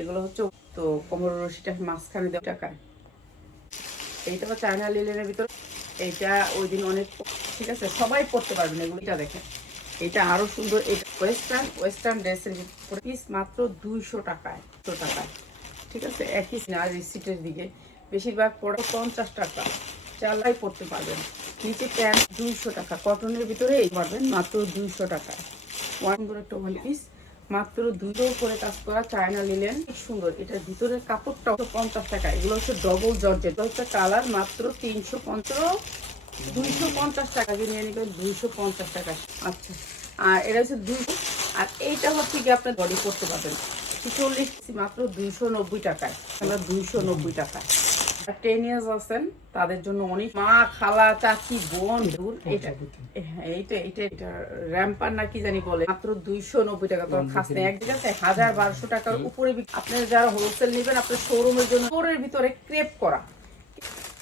এগুলো হচ্ছে তো কোমর রশিটা মাঝখানে দেওয়া টাকায়। এইটা হচ্ছে চায়না লিলেনের ভিতরে। এইটা ওই দিন অনেক ঠিক আছে, সবাই পড়তে পারবেন এগুলো, এটা দেখেন। এটা আরও সুন্দর, এটা ওয়েস্টার্ন ওয়েস্টার্ন ড্রেসের পিস মাত্র দুইশো টাকায় দুশো টাকায়। ঠিক আছে, একই না রিসিটের দিকে। বেশিরভাগ পড়া পঞ্চাশ টাকা চালাই পড়তে পারবেন। নিচে প্যান্ট দুইশো টাকা কটনের ভিতরে এই পারবেন মাত্র দুইশো টাকায়। ওয়ান একটা পিস মাত্র দুটো করে কাজ করা চায়না নিলেন সুন্দর। এটার ভিতরের কাপড়টা পঞ্চাশ টাকা। এগুলো হচ্ছে ডবল জর্জেট। এটা হচ্ছে কালার মাত্র তিনশো পঞ্চাশ, দুইশো পঞ্চাশ টাকা। নিয়ে নেবেন দুইশো পঞ্চাশ টাকা। আচ্ছা। আর এটা হচ্ছে দুইশো আর এইটা হচ্ছে কি আপনার বডি করতে পারবেন। চল্লিশ মাত্র দুইশো নব্বই টাকায়। আমরা দুইশো নব্বই টাকায়। টেন ইয়ার্স আছেন তাদের জন্য অনেক মা খালা চাচি বোন দূর এটা হ্যাঁ, এইটা এইটা এটা র্যাম্পার না কি জানি বলে মাত্র দুইশো নব্বই টাকা তো খাস নেই জায়গাতে হাজার বারোশো টাকার উপরে আপনার যারা হোলসেল নেবেন আপনার শোরুমের জন্য স্টোরের ভিতরে ক্রেপ করা।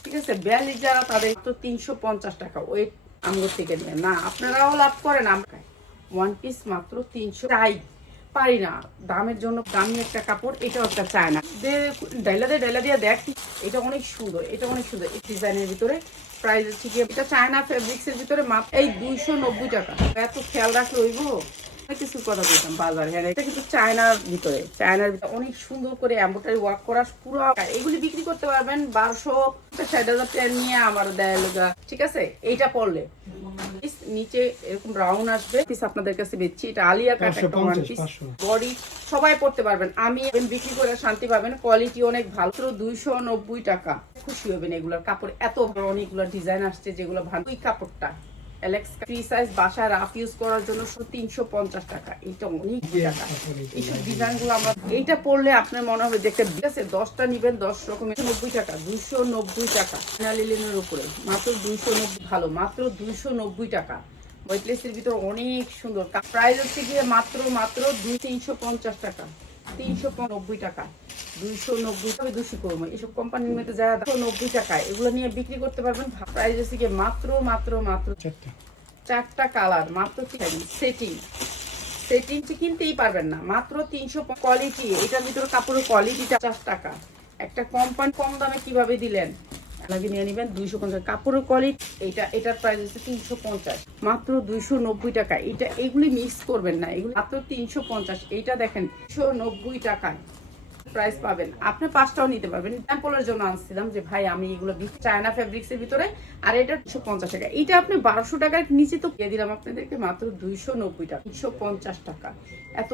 ঠিক আছে? বিয়াল্লিশ যারা তাদের তো তিনশো পঞ্চাশ টাকা। ওই আমগো থেকে নিয়ে। না আপনারাও লাভ করেন। আমরা ওয়ান পিস মাত্র তিনশো চাই পারি না। দামের জন্য দামি একটা কাপড়, এটাও একটা চায় না। ডাইলা দিয়ে ডাইলা দিয়ে দেখ। এটা অনেক সুন্দর, এটা অনেক সুন্দর। এই ডিজাইনের ভিতরে প্রাইস হচ্ছে কি এটা চায়না ফেব্রিক্স এর ভিতরে মাপ এই দুইশো নব্বই টাকা। এত খেয়াল রাখলে অনেক কিছু কথা বলতাম বাজার হ্যাঁ এটা কিন্তু চায়নার ভিতরে চায়নার ভিতরে অনেক সুন্দর করে এম্বোটারি ওয়ার্ক করা পুরো এগুলি বিক্রি করতে পারবেন বারোশো ষাট হাজার টাকা নিয়ে আমার দেয় লোকা ঠিক আছে? এইটা পড়লে। নিচে এরকম রাউন্ড আসবে। পিস আপনাদের কাছে বেচছি। এটা আলিয়া কাট একটা ওয়ান পিস বডি সবাই পড়তে পারবেন। আমি বিক্রি করে শান্তি পাবেন। কোয়ালিটি অনেক ভালো। দুইশো নব্বই টাকা। খুশি হবেন এগুলোর কাপড়। এত অনেকগুলো ডিজাইন আসছে যেগুলো ভালো। ওই কাপড়টা। অ্যালেক্স ফ্রি সাইজ বাসায় রাফ ইউজ করার জন্য তিনশো পঞ্চাশ টাকা। এটা অনেক টাকা। এইসব আমরা এইটা পড়লে আপনার মনে হবে দেখতে ঠিক আছে দশটা নিবেন দশ রকমের। নব্বই টাকা দুইশো নব্বই টাকা। লিলেনের উপরে। মাত্র দুইশো নব্বই ভালো মাত্র দুইশো নব্বই টাকা। ওয়েটলেসের ভিতর অনেক সুন্দর। প্রাইস হচ্ছে গিয়ে মাত্র মাত্র দুই তিনশো পঞ্চাশ টাকা। তিনশো নব্বই টাকা। দুইশো নব্বই টাকা দুশো করব এইসব কোম্পানির মধ্যে যারা দেখো নব্বই টাকা এগুলো নিয়ে বিক্রি করতে পারবেন। প্রাইস হচ্ছে গিয়ে মাত্র মাত্র মাত্র চারটা। চারটা কালার মাত্র সেটিং সেটিং কিনতেই পারবেন না। মাত্র তিনশো কোয়ালিটি এটার ভিতরে কাপড়ের কোয়ালিটি চার টাকা। একটা কোম্পানি কম দামে কীভাবে দিলেন? আপনাকে নিয়ে নেবেন দুইশো পঞ্চাশ। কাপড়ের কোয়ালিটি এটা, এটার প্রাইস হচ্ছে মাত্র দুইশো নব্বই টাকা। এটা, এগুলি মিক্স করবেন না। এগুলি মাত্র তিনশো পঞ্চাশ। এইটা দেখেন নব্বই প্রাইস পাবেন। আপনি পাঁচটাও নিতে পারবেন। স্যাম্পলের জন্য আনছিলাম যে, ভাই, আমি এগুলো চায়না ফেব্রিক্স এর ভিতরে। আর এটা দুশো টাকা। এটা আপনি বারোশো টাকার নিচে তো দিয়ে দিলাম আপনাদেরকে, মাত্র দুইশো নব্বই টাকা, তিনশো পঞ্চাশ টাকা। এত